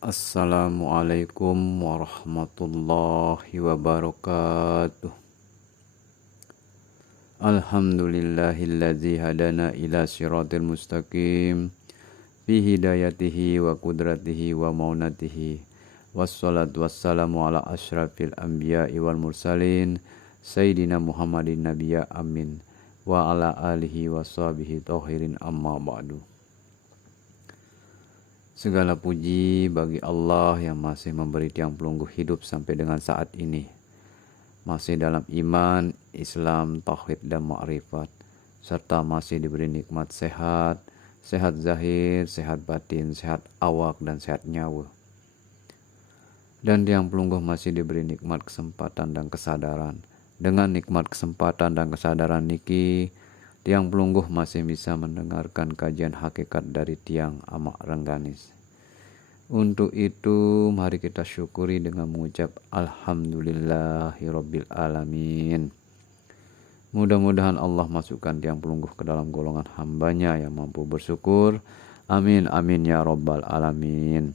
Assalamualaikum warahmatullahi wabarakatuh. Alhamdulillahilladzi hadana ila siratil mustaqim fi hidayatihi wa qudratihi wa maunatihi. Wassalatu wassalamu ala asyrafil anbiya'i wal mursalin Sayyidina Muhammadin nabiyya amin wa ala alihi wa sahbihi tahirin amma ba'du. Segala puji bagi Allah yang masih memberi tiang pelunggu hidup sampai dengan saat ini. Masih dalam iman, Islam, tauhid dan ma'rifat, serta masih diberi nikmat sehat, sehat zahir, sehat batin, sehat awak dan sehat nyawa. Dan tiang pelunggu masih diberi nikmat kesempatan dan kesadaran. Dengan nikmat kesempatan dan kesadaran niki, tiang pelungguh masih bisa mendengarkan kajian hakikat dari tiang amak rengganis. Untuk itu mari kita syukuri dengan mengucap Alhamdulillahirabbil alamin. Mudah-mudahan Allah masukkan tiang pelungguh ke dalam golongan hambanya yang mampu bersyukur. Amin amin ya rabbal alamin.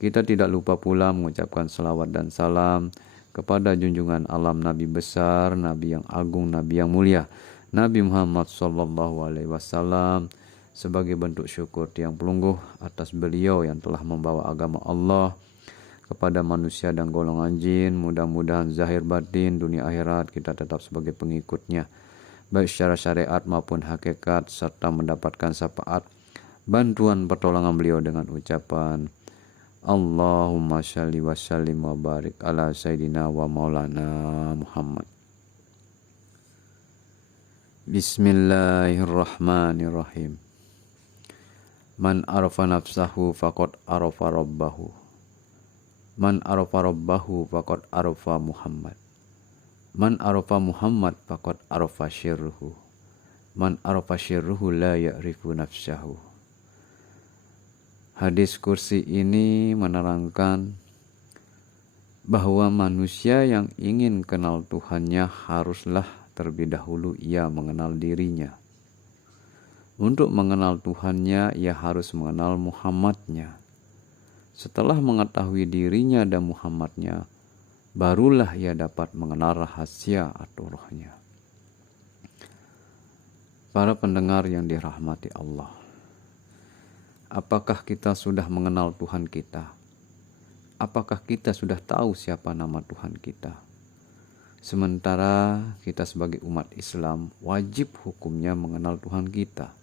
Kita tidak lupa pula mengucapkan salawat dan salam kepada junjungan alam Nabi besar, Nabi yang agung, Nabi yang mulia, Nabi Muhammad SAW, sebagai bentuk syukur tiang pelungguh atas beliau yang telah membawa agama Allah kepada manusia dan golongan jin. Mudah-mudahan zahir batin dunia akhirat kita tetap sebagai pengikutnya, baik secara syariat maupun hakikat, serta mendapatkan syafaat bantuan pertolongan beliau dengan ucapan Allahumma shalli wa sallim wa barik ala sayyidina wa maulana Muhammad. Bismillahirrahmanirrahim. Man arafa nafsahu faqad arafa rabbahu. Man arafa rabbahu faqad arafa Muhammad. Man arafa Muhammad faqad arafa syirruhu. Man arafa syirruhu la ya'rifu nafsahu. Hadis kursi ini menerangkan bahwa manusia yang ingin kenal Tuhannya haruslah terlebih dahulu ia mengenal dirinya. Untuk mengenal Tuhannya, ia harus mengenal Muhammadnya. Setelah mengetahui dirinya dan Muhammadnya, barulah ia dapat mengenal rahasia atau rohnya. Para pendengar yang dirahmati Allah, apakah kita sudah mengenal Tuhan kita? Apakah kita sudah tahu siapa nama Tuhan kita? Sementara kita sebagai umat Islam wajib hukumnya mengenal Tuhan kita.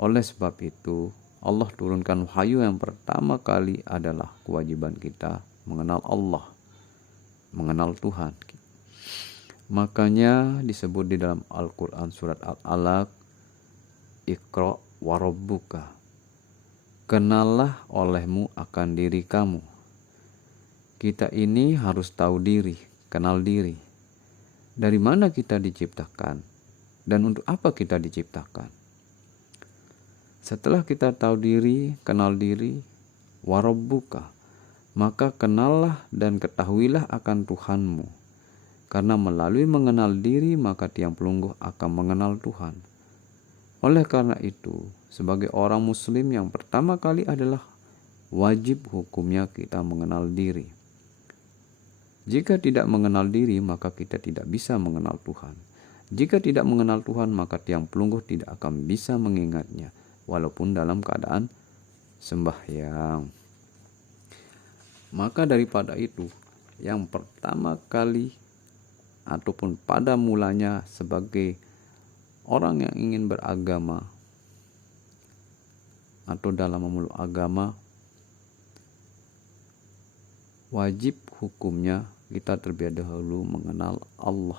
Oleh sebab itu, Allah turunkan wahyu yang pertama kali adalah kewajiban kita mengenal Allah, mengenal Tuhan. Makanya disebut di dalam Al-Quran surat Al-Alaq, Iqra wa rabbuka. Kenallah olehmu akan diri kamu. Kita ini harus tahu diri, kenal diri. Dari mana kita diciptakan dan untuk apa kita diciptakan? Setelah kita tahu diri, kenal diri, warabbuka, maka kenallah dan ketahuilah akan Tuhanmu. Karena melalui mengenal diri, maka tiang pelungguh akan mengenal Tuhan. Oleh karena itu, sebagai orang muslim yang pertama kali adalah wajib hukumnya kita mengenal diri. Jika tidak mengenal diri, maka kita tidak bisa mengenal Tuhan. Jika tidak mengenal Tuhan, maka tiang pelungguh tidak akan bisa mengingatnya, walaupun dalam keadaan sembahyang. Maka daripada itu, yang pertama kali ataupun pada mulanya sebagai orang yang ingin beragama atau dalam memeluk agama, wajib hukumnya kita terlebih dahulu mengenal Allah.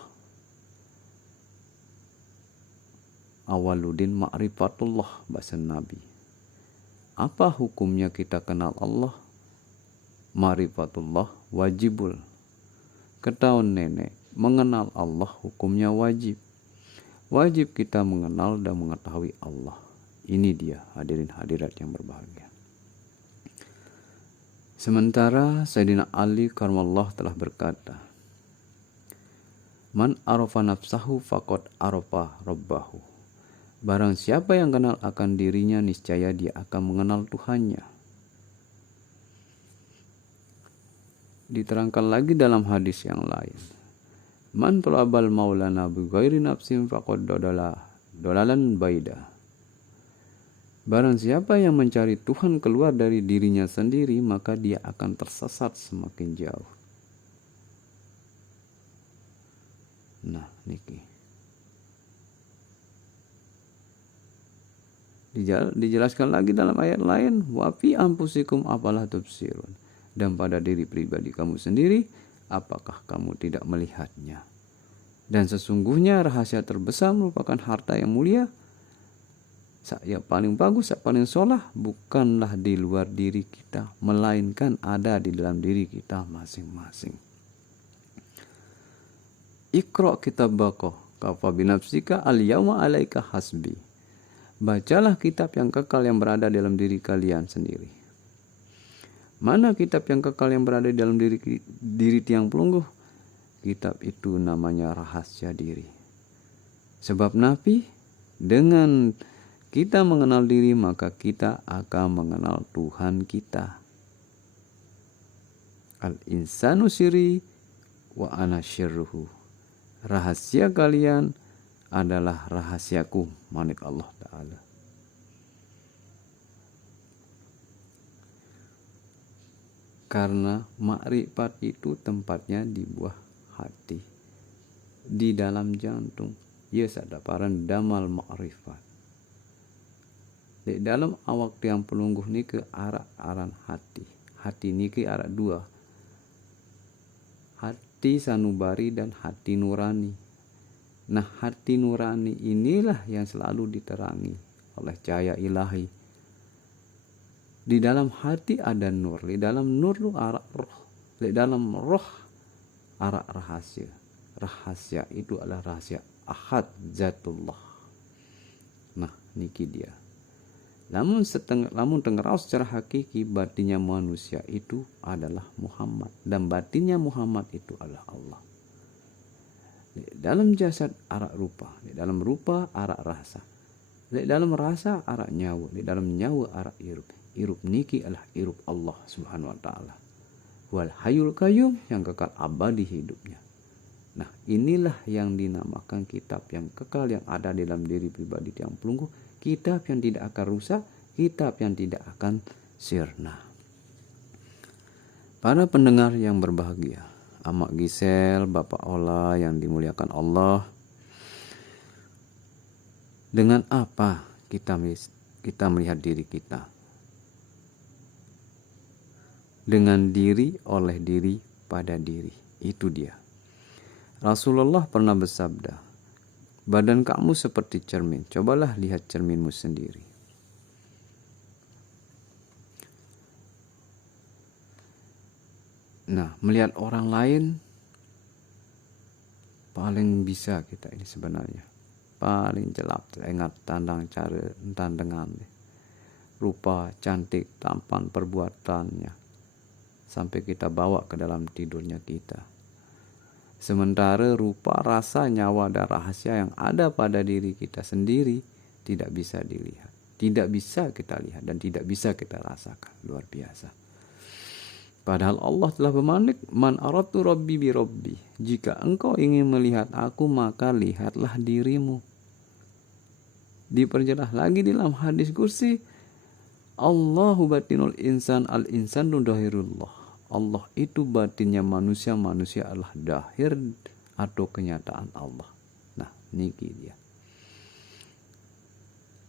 Awaludin ma'rifatullah bahasa Nabi. Apa hukumnya kita kenal Allah? Ma'rifatullah wajibul. Ketahuan nenek, mengenal Allah hukumnya wajib. Wajib kita mengenal dan mengetahui Allah. Ini dia hadirin hadirat yang berbahagia. Sementara Sayyidina Ali karramallahu telah berkata, Man arafa nafsahu faqad arafa rabbahu. Barang siapa yang kenal akan dirinya, niscaya dia akan mengenal Tuhannya. Diterangkan lagi dalam hadis yang lain. Man talabal maulana bi ghairi nafsin faqad dolalan baida. Barang siapa yang mencari Tuhan keluar dari dirinya sendiri, maka dia akan tersesat semakin jauh. Nah, niki. Dijelaskan lagi dalam ayat lain, wa fi anfusikum apalah tubsirun. Dan pada diri pribadi kamu sendiri, apakah kamu tidak melihatnya? Dan sesungguhnya rahasia terbesar merupakan harta yang mulia. Yang paling bagus, yang paling sholah, bukanlah di luar diri kita, melainkan ada di dalam diri kita masing-masing. Iqra kitabaka kafa binafsika al-yawma alaika hasbi. Bacalah kitab yang kekal yang berada dalam diri kalian sendiri. Mana kitab yang kekal yang berada dalam diri tiang pelungguh? Kitab itu namanya rahasia diri. Sebab Nabi, dengan kita mengenal diri, maka kita akan mengenal Tuhan kita. Al-insanu siri wa ana syirruhu. Rahasia kalian adalah rahasiaku, manik Allah Ta'ala. Karena makrifat itu tempatnya di buah hati, di dalam jantung. Ya sadaparan damal makrifat. Di dalam awak tiang pelungguh ni ke aran hati. Hati ni ke arah dua. Hati sanubari dan hati nurani. Nah, hati nurani inilah yang selalu diterangi oleh cahaya ilahi. Di dalam hati ada nur. Di dalam nur itu arak roh. Di dalam roh arak rahasia. Rahasia itu adalah rahasia ahad zatullah. Nah, niki dia. Namun tenggerau secara hakiki, batinnya manusia itu adalah Muhammad. Dan batinnya Muhammad itu adalah Allah. Di dalam jasad arak rupa, di dalam rupa arak rasa, di dalam rasa arak nyawa, di dalam nyawa arak irup. Irup niki adalah irup Allah Subhanahu wa Ta'ala. Wal hayyul qayyum, yang kekal abadi hidupnya. Nah, inilah yang dinamakan kitab yang kekal yang ada dalam diri pribadi tiang pelungguh. Kitab yang tidak akan rusak, kitab yang tidak akan sirna. Para pendengar yang berbahagia, Amak Gisel, Bapak Ola yang dimuliakan Allah. Dengan apa kita melihat diri kita? Dengan diri, oleh diri, pada diri. Itu dia. Rasulullah pernah bersabda, badan kamu seperti cermin. Cobalah lihat cerminmu sendiri. Nah, melihat orang lain paling bisa kita ini sebenarnya. Paling jelap, ingat tandangan, rupa, cantik, tampan, perbuatannya. Sampai kita bawa ke dalam tidurnya kita. Sementara rupa, rasa, nyawa, dan rahasia yang ada pada diri kita sendiri tidak bisa dilihat. Tidak bisa kita lihat dan tidak bisa kita rasakan. Luar biasa. Padahal Allah telah bermanik, man aratu rabbi bi rabbi. Jika engkau ingin melihat aku, maka lihatlah dirimu. Diperjelas lagi dalam hadis kursi, Allahu batinul insan, al insanu dahirullah. Allah itu batinnya manusia, manusia adalah dahir atau kenyataan Allah. Nah, niki dia.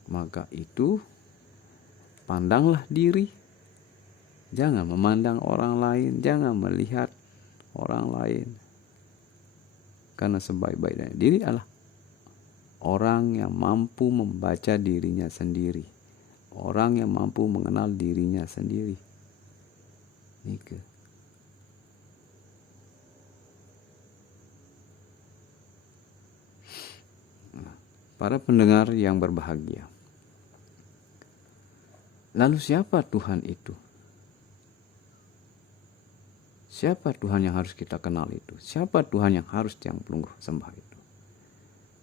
Maka itu pandanglah diri. Jangan memandang orang lain, jangan melihat orang lain. Karena sebaik-baiknya diri adalah orang yang mampu membaca dirinya sendiri. Orang yang mampu mengenal dirinya sendiri. Nika. Para pendengar yang berbahagia. Lalu siapa Tuhan itu? Siapa Tuhan yang harus kita kenal itu? Siapa Tuhan yang harus tiang pelungguh sembah itu?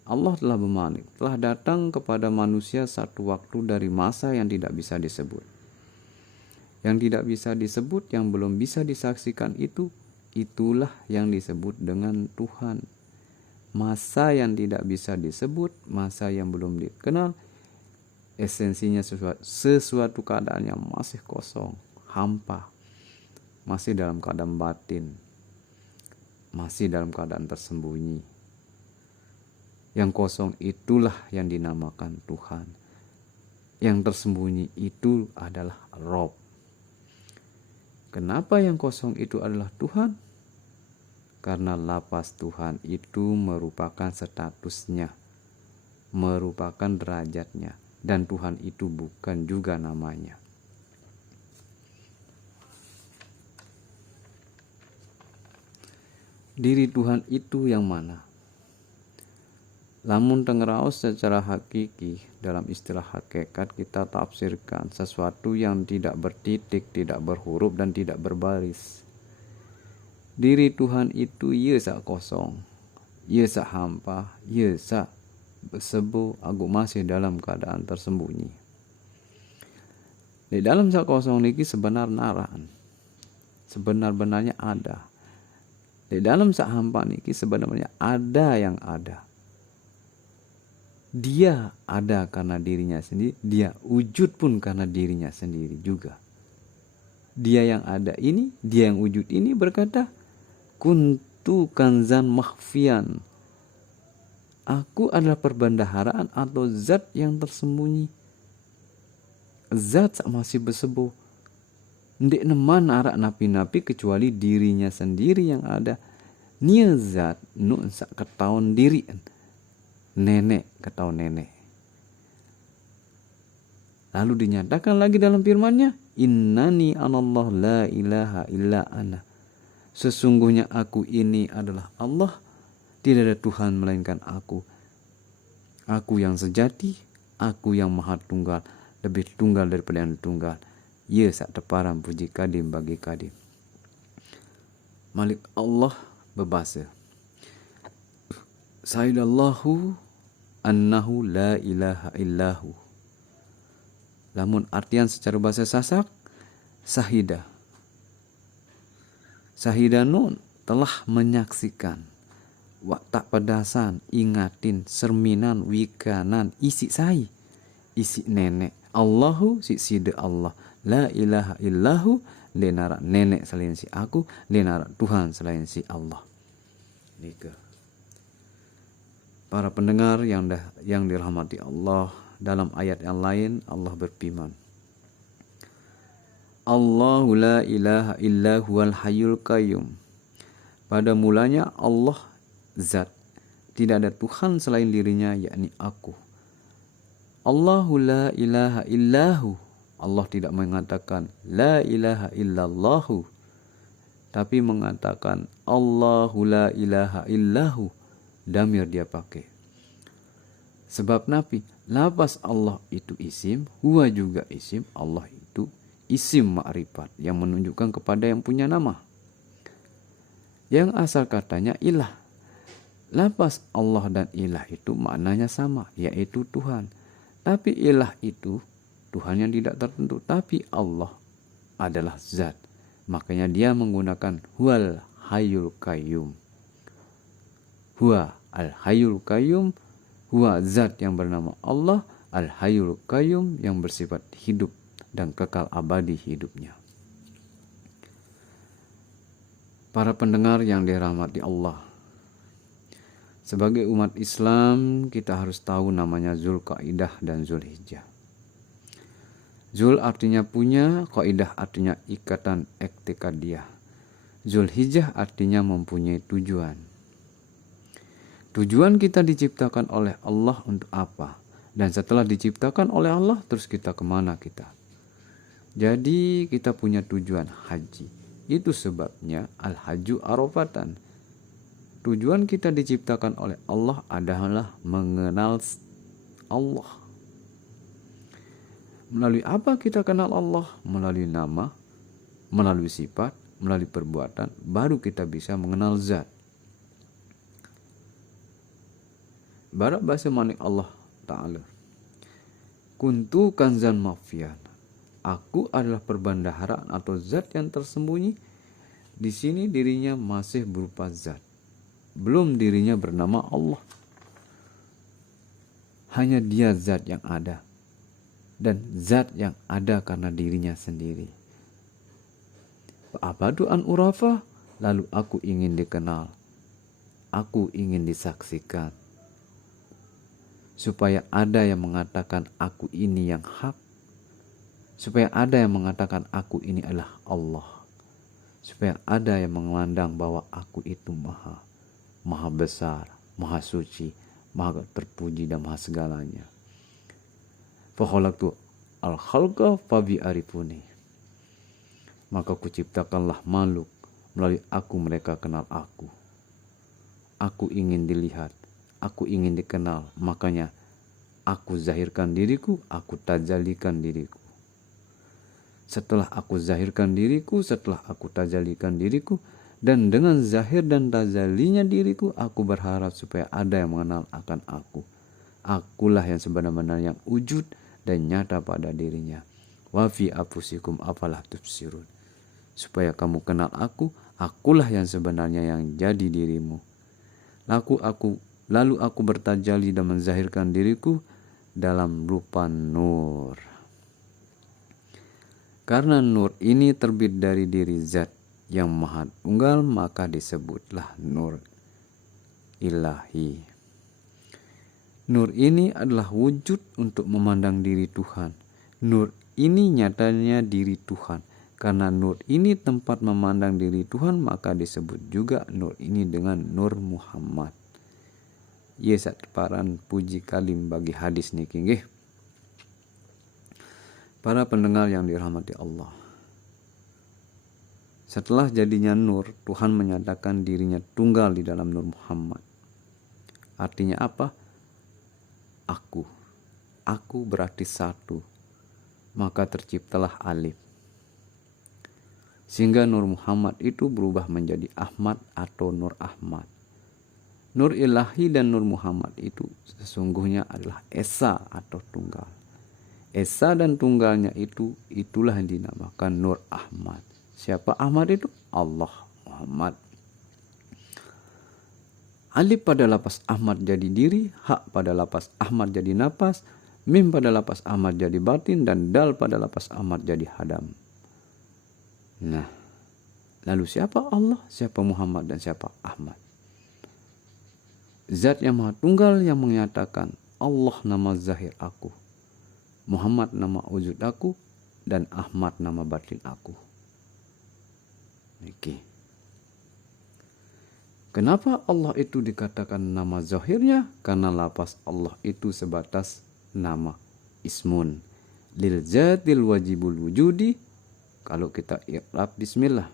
Allah telah bermanik, telah datang kepada manusia satu waktu dari masa yang tidak bisa disebut. Yang tidak bisa disebut, yang belum bisa disaksikan itu itulah yang disebut dengan Tuhan. Masa yang tidak bisa disebut, masa yang belum dikenal, esensinya sesuatu keadaan yang masih kosong, hampa, masih dalam keadaan batin, masih dalam keadaan tersembunyi. Yang kosong itulah yang dinamakan Tuhan. Yang tersembunyi itu adalah Rob. Kenapa yang kosong itu adalah Tuhan? Karena lafaz Tuhan itu merupakan statusnya, merupakan derajatnya, dan Tuhan itu bukan juga namanya. Diri Tuhan itu yang mana? Lamun tengeraos secara hakiki, dalam istilah hakikat kita tafsirkan sesuatu yang tidak bertitik, tidak berhuruf, dan tidak berbaris. Diri Tuhan itu ye sak kosong, ye sak hampa, ye sak bersebo, aku masih dalam keadaan tersembunyi. Di dalam sak kosong niki sebenarnya ada. Di dalam sak hampa niki sebenarnya ada yang ada. Dia ada karena dirinya sendiri, dia wujud pun karena dirinya sendiri juga. Dia yang ada ini, dia yang wujud ini berkata, kuntu kanzan makhfian. Aku adalah perbendaharaan atau zat yang tersembunyi. Zat masih bersebo. Ndek neman arak napi-napi kecuali dirinya sendiri yang ada. Nia zat nu sak ketahuan diri. Nenek ketahuan nenek. Lalu dinyatakan lagi dalam firman-Nya, innani anallah la ilaha illa ana. Sesungguhnya aku ini adalah Allah, tidak ada Tuhan melainkan aku. Aku yang sejati, aku yang maha tunggal, lebih tunggal daripada yang tunggal. Ye sak teparan puji kadim bagi kadim. Malik Allah berbahasa, Sayyidallahu annahu la ilaha illahu. Lamun artian secara bahasa Sasak, sahida. Sahida nun telah menyaksikan, tak pedasan, ingatin, serminan, wikanan, isi sai, isi nenek. Allahu si sida Allah, la ilaha illahu, lenara nenek selain si aku, lenara Tuhan selain si Allah. Nika. Para pendengar yang dirahmati Allah, dalam ayat yang lain Allah berfirman, Allahu la ilaha illa huwal hayyul qayyum. Pada mulanya Allah zat, tidak ada Tuhan selain dirinya, yakni aku. Allahu la ilaha illahu. Allah tidak mengatakan la ilaha illallahu, tapi mengatakan Allahu la ilaha illahu. Damir dia pakai. Sebab Nabi, lafaz Allah itu isim, huwa juga isim, Allah itu isim ma'rifat yang menunjukkan kepada yang punya nama. Yang asal katanya ilah. Lafaz Allah dan ilah itu maknanya sama, yaitu Tuhan. Tapi ilah itu Tuhan yang tidak tertentu, tapi Allah adalah zat. Makanya dia menggunakan huwal hayyul qayyum. Huwa al-hayyul qayyum, huwa zat yang bernama Allah, al-hayyul qayyum yang bersifat hidup dan kekal abadi hidupnya. Para pendengar yang dirahmati Allah, sebagai umat Islam kita harus tahu namanya Zulqaidah dan Zulhijjah. Zul artinya punya, Qaidah artinya ikatan iktikadiyah. Zulhijjah artinya mempunyai tujuan. Tujuan kita diciptakan oleh Allah untuk apa? Dan setelah diciptakan oleh Allah, terus kita kemana kita? Jadi kita punya tujuan haji. Itu sebabnya al-hajju arafatan. Tujuan kita diciptakan oleh Allah adalah mengenal Allah. Melalui apa kita kenal Allah? Melalui nama, melalui sifat, melalui perbuatan, baru kita bisa mengenal zat. Barak bahasa manik Allah Ta'ala, kuntu kanzan mafian. Aku adalah perbendaharaan atau zat yang tersembunyi. Di sini dirinya masih berupa zat. Belum dirinya bernama Allah. Hanya dia zat yang ada. Dan zat yang ada karena dirinya sendiri. Abadu an urafa, lalu aku ingin dikenal. Aku ingin disaksikan. Supaya ada yang mengatakan aku ini yang hak. Supaya ada yang mengatakan aku ini adalah Allah. Supaya ada yang memandang bahwa aku itu maha besar, maha suci, maha terpuji dan maha segalanya. Fa khalaqtu al-khalqa fa bi arifuni. Maka kuciptakanlah makhluk, melalui aku mereka kenal aku. Aku ingin dilihat, aku ingin dikenal, makanya aku zahirkan diriku, aku tajalikan diriku. Setelah aku zahirkan diriku, setelah aku tajalikan diriku, dan dengan zahir dan tajalinya diriku, aku berharap supaya ada yang mengenal akan aku. Akulah yang sebenarnya yang wujud dan nyata pada dirinya. Wa fi afusikum afalah tubsirun. Supaya kamu kenal aku, akulah yang sebenarnya yang jadi dirimu. Lalu aku bertajali dan menzahirkan diriku dalam rupa nur. Karena nur ini terbit dari diri zat yang maha tunggal, maka disebutlah nur ilahi. Nur ini adalah wujud untuk memandang diri Tuhan. Nur ini nyatanya diri Tuhan. Karena nur ini tempat memandang diri Tuhan, maka disebut juga nur ini dengan Nur Muhammad. Yes, paran puji kalim bagi hadis niki nggih. Para pendengar yang dirahmati Allah. Setelah jadinya nur, Tuhan menyatakan dirinya tunggal di dalam Nur Muhammad. Artinya apa? Aku. Aku berarti satu. Maka terciptalah alif. Sehingga Nur Muhammad itu berubah menjadi Ahmad atau Nur Ahmad. Nur ilahi dan Nur Muhammad itu sesungguhnya adalah esa atau tunggal. Esa dan tunggalnya itulah yang dinamakan Nur Ahmad. Siapa Ahmad itu? Allah Muhammad. Alif pada lapas Ahmad jadi diri, hak pada lapas Ahmad jadi napas, mim pada lapas Ahmad jadi batin, dan dal pada lapas Ahmad jadi hadam. Nah, lalu siapa Allah, siapa Muhammad, dan siapa Ahmad? Zat yang maha tunggal yang menyatakan Allah nama zahir aku, Muhammad nama wujud aku, dan Ahmad nama batin aku. Oke. Kenapa Allah itu dikatakan nama zahirnya? Karena lapas Allah itu sebatas nama ismun. Lil zatil wajibul wujudi. Kalau kita i'rab bismillah.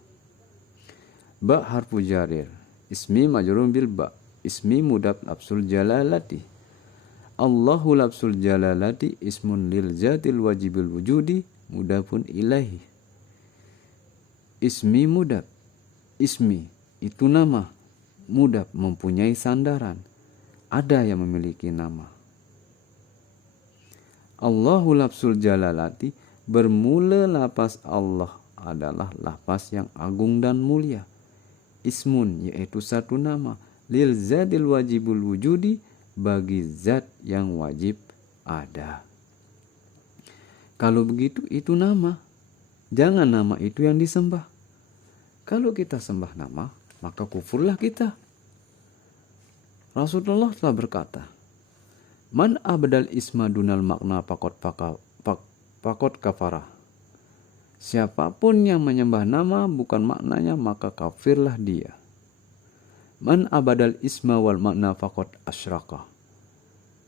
Ba harfu jarir. Ismi majrurun bil ba. Ismi mudaf labsul jalalati. Allahu labsul jalalati ismun lil zatil wajibul wujudi mudafun ilaihi. Ismi mudaf. Ismi itu nama. Mudaf mempunyai sandaran. Ada yang memiliki nama. Allahu labsul jalalati, bermula lapas Allah adalah lapas yang agung dan mulia. Ismun yaitu satu nama. Lil zadil wajibul wujudi, bagi zat yang wajib ada. Kalau begitu itu nama. Jangan nama itu yang disembah. Kalau kita sembah nama, maka kufurlah kita. Rasulullah telah berkata, Man abdal isma dunal makna pakot kafarah. Siapapun yang menyembah nama bukan maknanya, maka kafirlah dia. Man abadal isma wal makna fakot asyraka.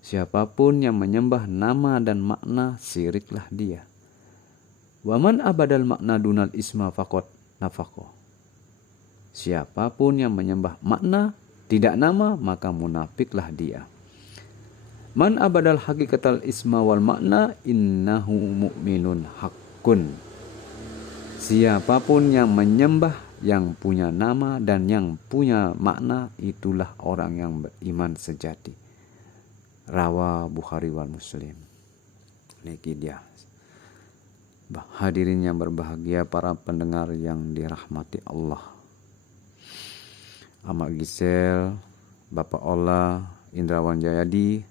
Siapapun yang menyembah nama dan makna, siriklah dia. Wa man abadal makna dunal isma fakot nafako. Siapapun yang menyembah makna, tidak nama, maka munafiklah dia. Man abadal hakikatal isma wal makna, innahu mu'minun haqqun. Siapapun yang menyembah yang punya nama dan yang punya makna, itulah orang yang beriman sejati. Rawa Bukhari wal Muslim. Niki dia. Hadirin yang berbahagia, para pendengar yang dirahmati Allah. Amak Gisel, Bapak Ola, Indrawan Jayadi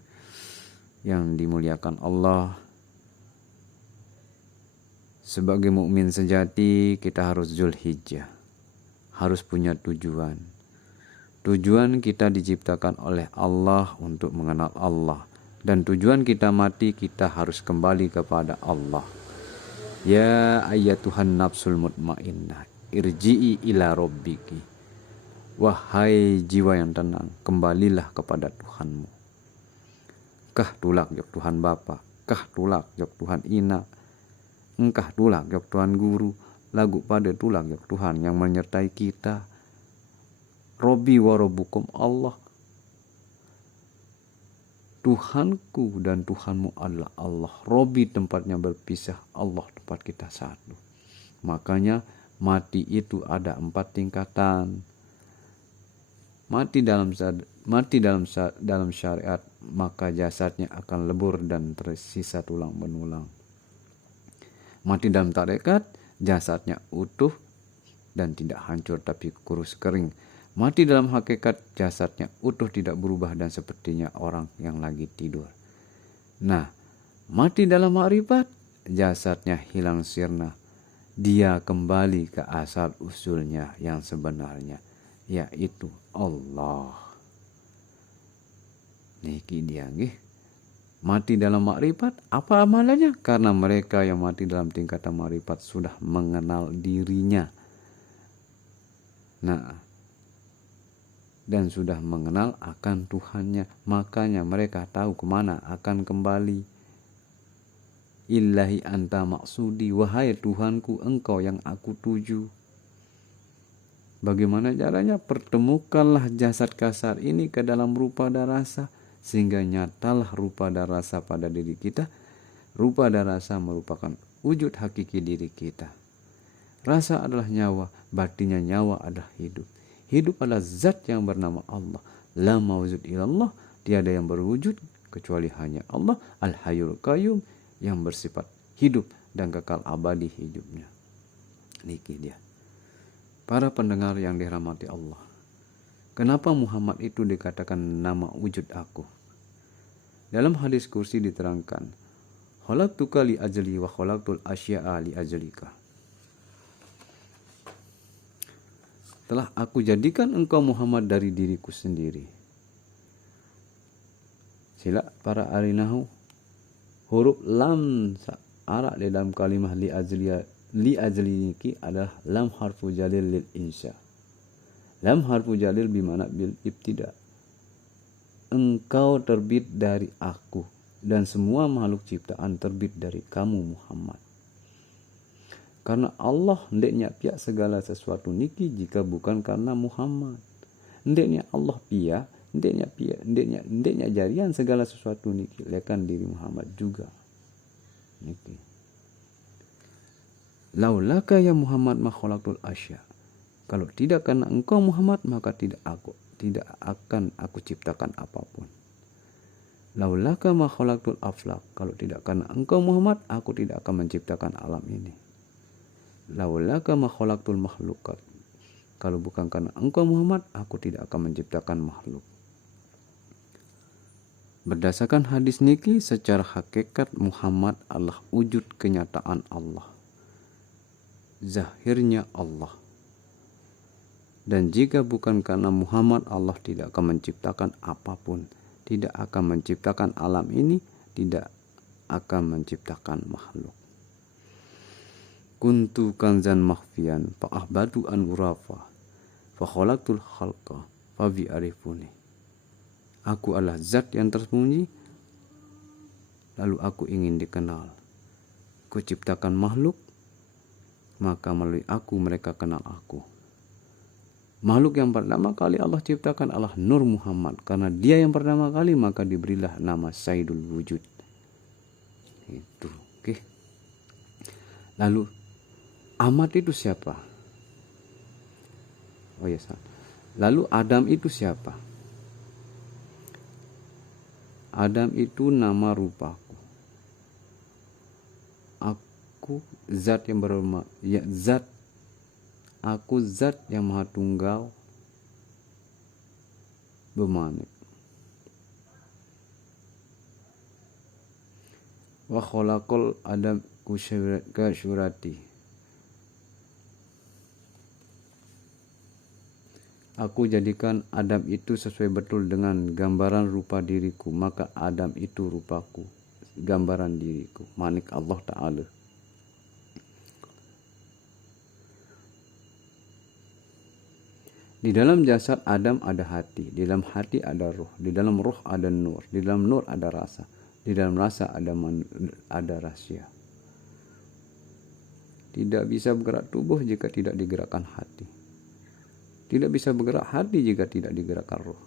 yang dimuliakan Allah. Sebagai mukmin sejati kita harus Zulhijjah, harus punya tujuan. Tujuan kita diciptakan oleh Allah untuk mengenal Allah, dan tujuan kita mati kita harus kembali kepada Allah. Ya ayyatuhan nafsul mutmainnah, irji'i ila rabbiki. Wahai jiwa yang tenang, kembalilah kepada Tuhanmu. Kah tulak jok Tuhan Bapa, kah tulak jok Tuhan Ina, engkah tulak jok Tuhan Guru, lagu pada tulak jok Tuhan yang menyertai kita. Robbi wa rabbukum Allah. Tuhanku dan Tuhanmu adalah Allah. Robbi tempatnya berpisah, Allah tempat kita satu. Makanya mati itu ada 4 tingkatan. Mati dalam syariat, maka jasadnya akan lebur dan tersisa tulang benulang. Mati dalam tarekat, jasadnya utuh dan tidak hancur tapi kurus kering. Mati dalam hakikat, jasadnya utuh tidak berubah dan sepertinya orang yang lagi tidur. Nah, mati dalam makrifat, jasadnya hilang sirna. Dia kembali ke asal usulnya yang sebenarnya, yaitu Allah. Niki dia nggih. Mati dalam makrifat, apa amalannya? Karena mereka yang mati dalam tingkatan makrifat sudah mengenal dirinya. Nah, dan sudah mengenal akan Tuhannya, makanya mereka tahu kemana akan kembali. Ilahi anta maksudi, wahai Tuhanku, engkau yang aku tuju. Bagaimana caranya? Pertemukanlah jasad kasar ini ke dalam rupa dan rasa, sehingga nyatalah rupa dan rasa pada diri kita. Rupa dan rasa merupakan wujud hakiki diri kita. Rasa adalah nyawa, batinnya nyawa adalah hidup. Hidup adalah zat yang bernama Allah. La mawjud illallah, tiada yang berwujud kecuali hanya Allah, Al-Hayyul Qayyum, yang bersifat hidup dan kekal abadi hidupnya. Niki dia. Para pendengar yang dirahmati Allah, kenapa Muhammad itu dikatakan nama wujud aku? Dalam hadis kursi diterangkan, khalaqtuka li ajli wa khalaqtul asya'a li ajlika. Telah aku jadikan engkau Muhammad dari diriku sendiri. Sila para ahli nahwu, huruf lam arak di dalam kalimah li ajli niki adalah lam harfu jalil lil insya. Lam harfu jalil bimana bil ibtida. Engkau terbit dari aku, dan semua makhluk ciptaan terbit dari kamu Muhammad. Karena Allah ndeknya pihak segala sesuatu niki jika bukan karena Muhammad. Ndeknya Allah pihak, ndeknya jarian segala sesuatu niki lekan diri Muhammad juga. Niki. Laulaka ya Muhammad ma khalaqtul asya. Kalau tidak karena engkau Muhammad, maka tidak akan aku ciptakan apapun. Laulaka ma khalaqtul aflaq. Kalau tidak karena engkau Muhammad, aku tidak akan menciptakan alam ini. Laulaka ma khalaqtul makhluqat. Kalau bukan karena engkau Muhammad, aku tidak akan menciptakan makhluk. Berdasarkan hadis niki, secara hakikat Muhammad adalah wujud kenyataan Allah, zahirnya Allah. Dan jika bukan karena Muhammad, Allah tidak akan menciptakan apapun, tidak akan menciptakan alam ini, tidak akan menciptakan makhluk. Kuntu kanzan makhfiyan fa ahbadu an urafa fa khalaqtul khalqa fa bi arifuni. Aku adalah zat yang tersembunyi, lalu aku ingin dikenal. Ku ciptakan makhluk, maka melalui aku mereka kenal aku. Makhluk yang pertama kali Allah ciptakan adalah Nur Muhammad. Karena dia yang pertama kali, maka diberilah nama Sayyidul Wujud. Itu, oke. Lalu Ahmad itu siapa? Oh ya, lalu Adam itu siapa? Adam itu nama rupaku. Aku zat yang berma, ya zat. Aku zat yang maha tunggal, bemanik. Wa khalaqal adam kasyurati. Aku jadikan Adam itu sesuai betul dengan gambaran rupa diriku, maka Adam itu rupaku, gambaran diriku. Manik Allah Ta'ala. Di dalam jasad Adam ada hati, di dalam hati ada ruh, di dalam ruh ada nur, di dalam nur ada rasa, di dalam rasa ada rahasia. Tidak bisa bergerak tubuh jika tidak digerakkan hati. Tidak bisa bergerak hati jika tidak digerakkan ruh.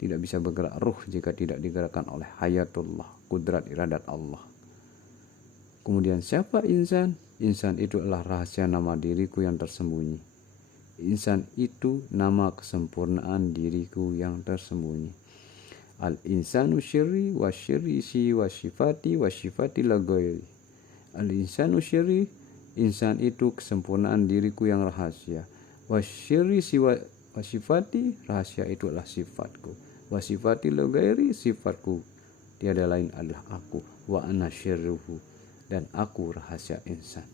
Tidak bisa bergerak ruh jika tidak digerakkan oleh hayatullah, kudrat iradat Allah. Kemudian siapa insan? Insan itu adalah rahasia nama diriku yang tersembunyi. Insan itu nama kesempurnaan diriku yang tersembunyi. Al-insanu syirri wa syirri si wa syifati la ghairi. Al-insanu syirri, insan itu kesempurnaan diriku yang rahasia. Wasyiri siwa wasifati, rahasia itu adalah sifatku. Wasifati la ghairi, sifatku tiada lain adalah aku. Wa ana syirruhu, dan aku rahasia insan.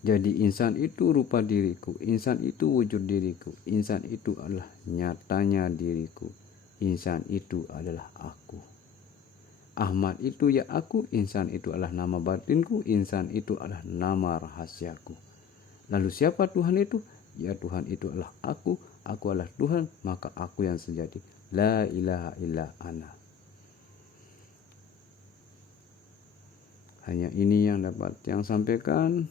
Jadi insan itu rupa diriku, insan itu wujud diriku, insan itu adalah nyatanya diriku. Insan itu adalah aku. Ahmad itu ya aku, insan itu adalah nama batinku, insan itu adalah nama rahasiaku. Lalu siapa Tuhan itu? Ya Tuhan itu adalah aku adalah Tuhan, maka aku yang sejati. La ilaha illa ana. Hanya ini yang dapat yang sampaikan.